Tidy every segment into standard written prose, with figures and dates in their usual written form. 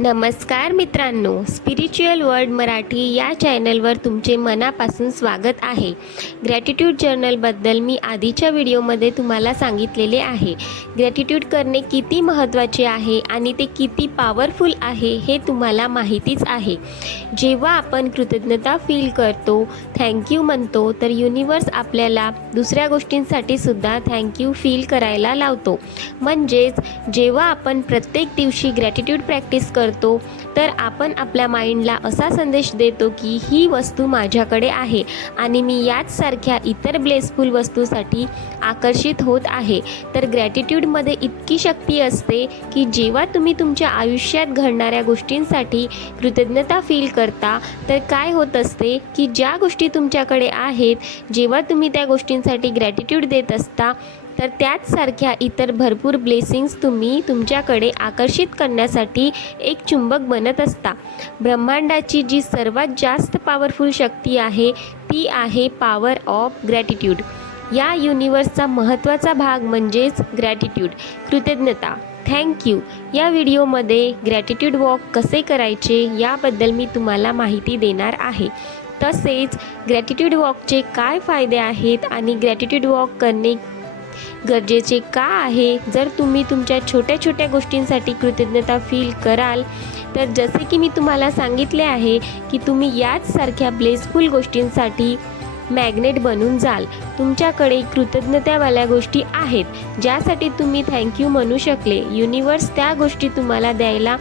नमस्कार मित्रांनो, spiritual world Marathi या चॅनलवर तुमचे मनापासून स्वागत आहे। ग्रॅटिट्यूड जर्नलबद्दल मी आधीच्या व्हिडिओमध्ये तुम्हाला सांगितलेले आहे। ग्रॅटिट्यूड करणे किती महत्त्वाचे आहे आणि ते किती पॉवरफुल आहे हे तुम्हाला माहितीच आहे। जेव्हा आपण कृतज्ञता फील करतो, थँक्यू म्हणतो, तर युनिवर्स आपल्याला दुसऱ्या गोष्टींसाठी सुद्धा थँक्यू फील करायला लावतो। म्हणजेच जेव्हा आपण प्रत्येक दिवशी ग्रॅटिट्यूड प्रॅक्टिस करतो तर आपण आपल्या माइंडला असा संदेश देतो की ही वस्तू माझ्याकडे आहे आणि मी याच सारख्या इतर ब्लेसफुल वस्तूसाठी आकर्षित होत आहे। तर ग्रॅटिट्यूडमध्ये इतकी शक्ती असते की जेव्हा तुम्ही तुमच्या आयुष्यात घडणाऱ्या गोष्टींसाठी कृतज्ञता फील करता तर काय होत असते की ज्या गोष्टी तुमच्याकडे आहेत, जेव्हा तुम्ही त्या गोष्टींसाठी ग्रॅटिट्यूड देत असता तर त्याच सारख्या इतर भरपूर ब्लेसिंग्स तुम्ही तुमच्याकडे आकर्षित करण्यासाठी एक चुंबक बनत असता। ब्रह्मांडाची जी सर्वात जास्त पॉवरफुल शक्ती आहे ती आहे पॉवर ऑफ ग्रॅटिट्यूड। या युनिवर्सचा महत्त्वाचा भाग म्हणजेच ग्रॅटिट्यूड, कृतज्ञता, थँक्यू। या व्हिडिओमध्ये ग्रॅटिट्यूड वॉक कसे करायचे याबद्दल मी तुम्हाला माहिती देणार आहे। तसेच ग्रॅटिट्यूड वॉकचे काय फायदे आहेत आणि ग्रॅटिट्यूड वॉक करणे गरजेचे का आहे। जर तुम्ही तुमच्या छोट्या छोट्या गोष्टींसाठी कृतज्ञता फील कराल तर जसे की मी तुम्हाला सांगितले आहे की तुम्ही याच सारख्या ब्लेसफुल गोष्टींसाठी मॅग्नेट बनून जाल। तुमच्याकडे कृतज्ञतावाल्या गोष्टी आहेत ज्यासाठी तुम्ही थँक्यू म्हणू शकले। युनिवर्स त्या गोष्टी तुम्हाला द्यायला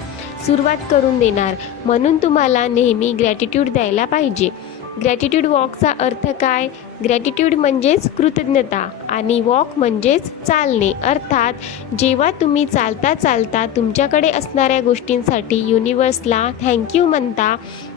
सुरुवात करून देणार, म्हणून तुम्हाला नेहमी ग्रॅटिट्यूड द्यायला पाहिजे। ग्रॅटिट्यूड वॉकचा अर्थ काय? ग्रॅटिट्यूड म्हणजेच कृतज्ञता आणि वॉक म्हणजेच चालणे। अर्थात जेव्हा तुम्ही चालता चालता तुमच्याकडे असणाऱ्या गोष्टींसाठी युनिवर्सला थँक्यू म्हणता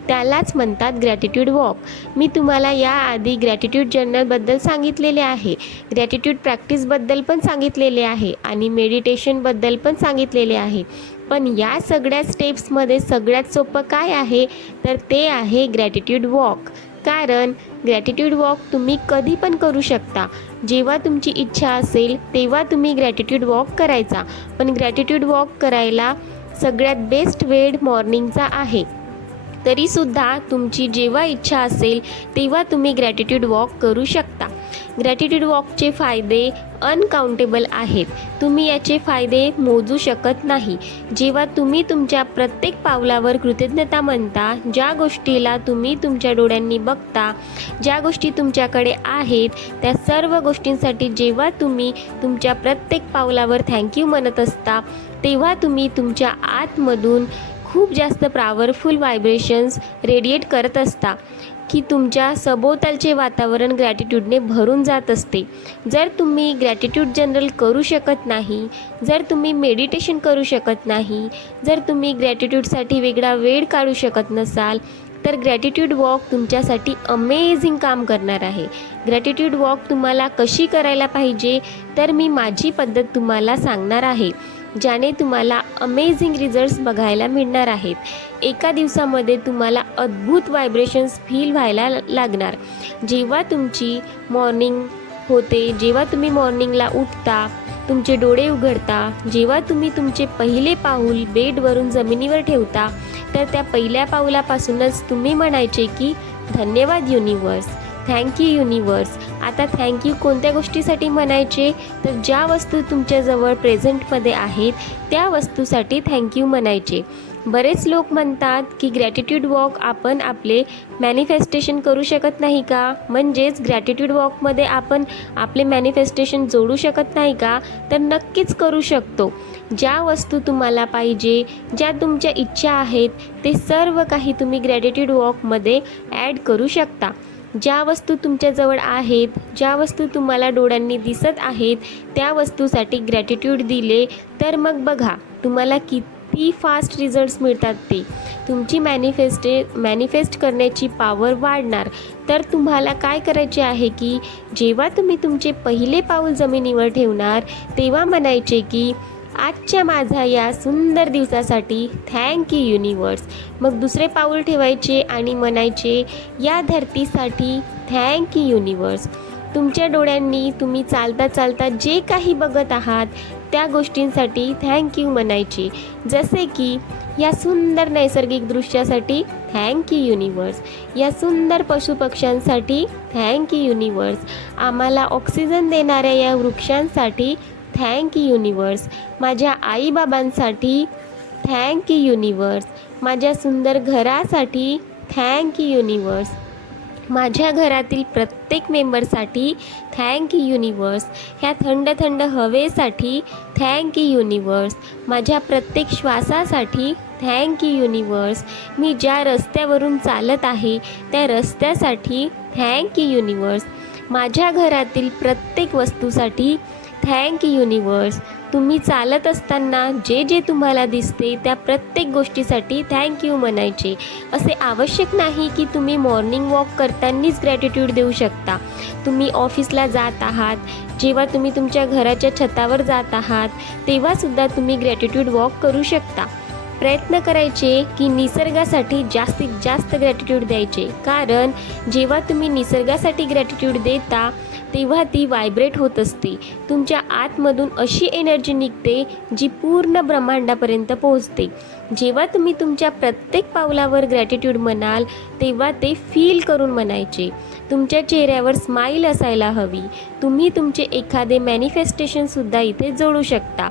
त्यालाच म्हणतात ग्रॅटिट्यूड वॉक। मी तुम्हाला याआधी ग्रॅटिट्यूड जर्नलबद्दल सांगितलेले आहे, ग्रॅटिट्यूड प्रॅक्टिसबद्दल पण सांगितलेले आहे आणि मेडिटेशनबद्दल पण सांगितलेले आहे। पण या सगळ्या स्टेप्समध्ये सगळ्यात सोपं काय आहे तर ते आहे ग्रॅटिट्यूड वॉक। कारण ग्रॅटिट्यूड वॉक तुम्ही कधी पण करू शकता। जेव्हा तुमची इच्छा असेल तेव्हा तुम्ही ग्रॅटिट्यूड वॉक करायचा। पण ग्रॅटिट्यूड वॉक करायला सगळ्यात बेस्ट वेळ मॉर्निंगचा आहे। तरीसुद्धा तुमची जेव्हा इच्छा असेल तेव्हा तुम्ही ग्रॅटिट्यूड वॉक करू शकता। ग्रॅटिट्यूड वॉकचे फायदे अनकाउंटेबल आहेत, तुम्ही याचे फायदे मोजू शकत नाही। जेव्हा तुम्ही तुमच्या प्रत्येक पावलावर कृतज्ञता म्हणता, ज्या गोष्टीला तुम्ही तुमच्या डोळ्यांनी बघता, ज्या गोष्टी तुमच्याकडे आहेत त्या सर्व गोष्टींसाठी जेव्हा तुम्ही तुमच्या प्रत्येक पावलावर थँक्यू म्हणत असता तेव्हा तुम्ही तुमच्या आतमधून खूप जास्त पॉवरफुल व्हायब्रेशन्स रेडिएट करत असता की तुमच्या सभोवतालचे वातावरण ग्रॅटिट्यूडने भरून जात असते। जर तुम्ही ग्रॅटिट्यूड जर्नल करू शकत नाही, जर तुम्ही मेडिटेशन करू शकत नाही, जर तुम्ही ग्रॅटिट्यूडसाठी वेगळा वेळ काढू शकत नसाल तर ग्रॅटिट्यूड वॉक तुमच्यासाठी अमेझिंग काम करणार आहे। ग्रॅटिट्यूड वॉक तुम्हाला कशी करायला पाहिजे तर मी माझी पद्धत तुम्हाला सांगणार आहे, ज्याने तुम्हाला अमेझिंग रिझल्ट्स बघायला मिळणार आहेत। एका दिवसामध्ये तुम्हाला अद्भुत व्हायब्रेशन्स फील व्हायला लागणार। जेव्हा तुमची मॉर्निंग होते, जेव्हा तुम्ही मॉर्निंगला उठता, तुमचे डोळे उघडता, जेव्हा तुम्ही तुमचे पहिले पाऊल बेडवरून जमिनीवर ठेवता तर त्या पहिल्या पाऊलापासूनच तुम्ही म्हणायचे की धन्यवाद युनिवर्स, थँक्यू युनिवर्स। आता थँक्यू कोणत्या गोष्टीसाठी म्हणायचे तर ज्या वस्तू तुमच्याजवळ प्रेझेंटमध्ये आहेत त्या वस्तूसाठी थँक्यू म्हणायचे। बरेच लोक म्हणतात की ग्रॅटिट्यूड वॉक आपण आपले मॅनिफेस्टेशन करू शकत नाही का? म्हणजेच ग्रॅटिट्यूड वॉकमध्ये आपण आपले मॅनिफेस्टेशन जोडू शकत नाही का? तर नक्कीच करू शकतो। ज्या वस्तू तुम्हाला पाहिजे, ज्या तुमच्या इच्छा आहेत ते सर्व काही तुम्ही ग्रॅटिट्यूड वॉकमध्ये ॲड करू शकता। ज्या वस्तू तुमच्याजवळ आहेत, ज्या वस्तू तुम्हाला डोळ्यांनी दिसत आहेत त्या वस्तूसाठी ग्रॅटिट्यूड दिले तर मग बघा तुम्हाला किती फास्ट रिझल्ट्स मिळतात। ते तुमची मॅनिफेस्ट करण्याची पॉवर वाढणार। तर तुम्हाला काय करायचे आहे की जेव्हा तुम्ही तुमचे पहिले पाऊल जमिनीवर ठेवणार तेव्हा म्हणायचे की आजच्या माझ्या या सुंदर दिवसासाठी थँक्यू युनिवर्स। मग दुसरे पाऊल ठेवायचे आणि म्हणायचे या धरतीसाठी थँक्यू युनिवर्स। तुमच्या डोळ्यांनी तुम्ही चालता चालता जे काही बघत आहात त्या गोष्टींसाठी थँक्यू म्हणायचे। जसे की या सुंदर नैसर्गिक दृश्यासाठी थँक यू युनिवर्स. या सुंदर पशुपक्ष्यांसाठी थँक यू युनिवर्स. आम्हाला ऑक्सिजन देणाऱ्या या वृक्षांसाठी थँक यू युनिवर्स. माझ्या आईबाबांसाठी थँक यू युनिवर्स. माझ्या सुंदर घरासाठी थँक यू युनिवर्स. माझ्या घरातील प्रत्येक मेंबरसाठी थँक यू युनिवर्स. ह्या थंड थंड हवेसाठी थँक यू युनिवर्स. माझ्या प्रत्येक श्वासासाठी थँक यू युनिवर्स. मी ज्या रस्त्यावरून चालत आहे त्या रस्त्यासाठी थँक यू युनिवर्स. माझ्या घरातील प्रत्येक वस्तूसाठी थँक यू युनिवर्स. तुम्ही चालत असताना जे जे तुम्हाला दिसते त्या प्रत्येक गोष्टीसाठी थँक यू म्हणायचे. असे आवश्यक नाही की तुम्ही मॉर्निंग वॉक करतानाच ग्रॅटिट्यूड देऊ शकता. तुम्ही ऑफिसला जात आहात, जेव्हा तुम्ही तुमच्या घराच्या छतावर जात आहात तेव्हासुद्धा तुम्ही ग्रॅटिट्यूड वॉक करू शकता. प्रयत्न करायचे की निसर्गासाठी जास्तीत जास्त ग्रॅटिट्यूड द्यायचे, कारण जेव्हा तुम्ही निसर्गासाठी ग्रॅटिट्यूड देता तेव्हा ती व्हायब्रेट होत असते. तुमच्या आतमधून अशी एनर्जी निघते जी पूर्ण ब्रह्मांडापर्यंत पोहोचते. जेव्हा तुम्ही तुमच्या प्रत्येक पावलावर ग्रॅटिट्यूड म्हणाल तेव्हा ते फील करून म्हणायचे. तुमच्या चेहऱ्यावर स्माईल असायला हवी. तुम्ही तुमचे एखादे मॅनिफेस्टेशनसुद्धा इथे जोडू शकता.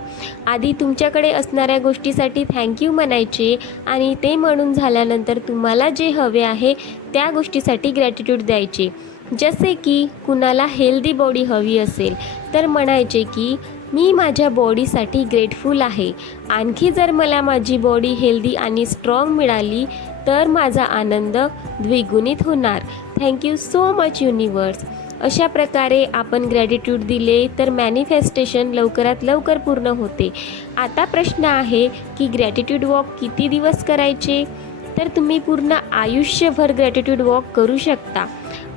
आधी तुमच्याकडे असणाऱ्या गोष्टीसाठी थँक्यू म्हणायचे आणि ते म्हणून झाल्यानंतर तुम्हाला जे हवे आहे त्या गोष्टीसाठी ग्रॅटिट्यूड द्यायचे. जसे की कुणाला हेल्दी बॉडी हवी असेल तर म्हणायचे की मी माझ्या बॉडीसाठी ग्रेटफुल आहे. आणखी जर मला माझी बॉडी हेल्दी आणि स्ट्रॉंग मिळाली तर माझा आनंद द्विगुणित होणार. Thank you so much universe. अशा प्रकारे आपण ग्रॅटिट्यूड दिले तर मॅनिफेस्टेशन लवकरात लवकर पूर्ण होते. आता प्रश्न आहे की ग्रॅटिट्यूड वॉक किती दिवस करायचे? तर तुम्ही पूर्ण आयुष्यभर ग्रॅटिट्यूड वॉक करू शकता.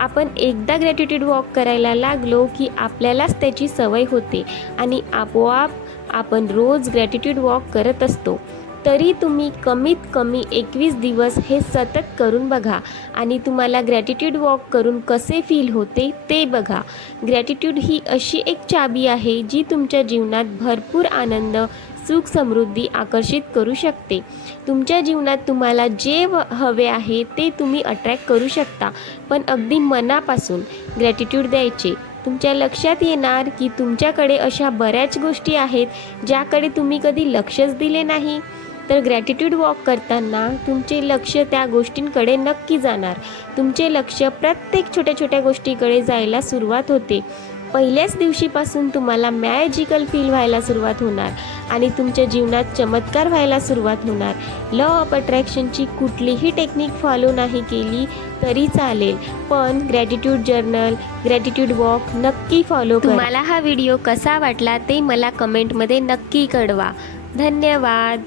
आपण एकदा ग्रॅटिट्यूड वॉक करायला लागलो की आपल्यालाच त्याची सवय होते आणि आपोआप आपण रोज ग्रॅटिट्यूड वॉक करत असतो. तरी तुम्ही कमीत कमी 21 दिवस हे सतत करून बघा आणि तुम्हाला ग्रॅटिट्यूड वॉक करून कसे फील होते ते बघा. ग्रॅटिट्यूड ही अशी एक चाबी आहे जी तुमच्या जीवनात भरपूर आनंद, सुख, समृद्धी आकर्षित करू शकते. तुमच्या जीवनात तुम्हाला जे हवे आहे ते तुम्ही अट्रॅक्ट करू शकता, पण अगदी मनापासून ग्रॅटिट्यूड द्यायचे. तुमच्या लक्षात येणार की तुमच्याकडे अशा बऱ्याच गोष्टी आहेत ज्याकडे तुम्ही कधी लक्षच दिले नाही. तर ग्रॅटिट्यूड वॉक करताना तुमचे लक्ष त्या गोष्टींकडे नक्की जाणार. तुमचे लक्ष प्रत्येक छोट्या छोट्या गोष्टीकडे जायला सुरुवात होते. पहिल्याच दिवशीपासून तुम्हाला मॅजिकल फील व्हायला सुरुवात होणार आणि तुमच्या जीवनात चमत्कार व्हायला सुरुवात होणार. लॉ ऑफ अट्रॅक्शनची कुठलीही टेक्निक फॉलो नाही केली तरी चालेल, पण ग्रॅटिट्यूड जर्नल, ग्रॅटिट्यूड वॉक नक्की फॉलो करा. तुम्हाला हा व्हिडिओ कसा वाटला ते मला कमेंटमध्ये नक्की कळवा. धन्यवाद.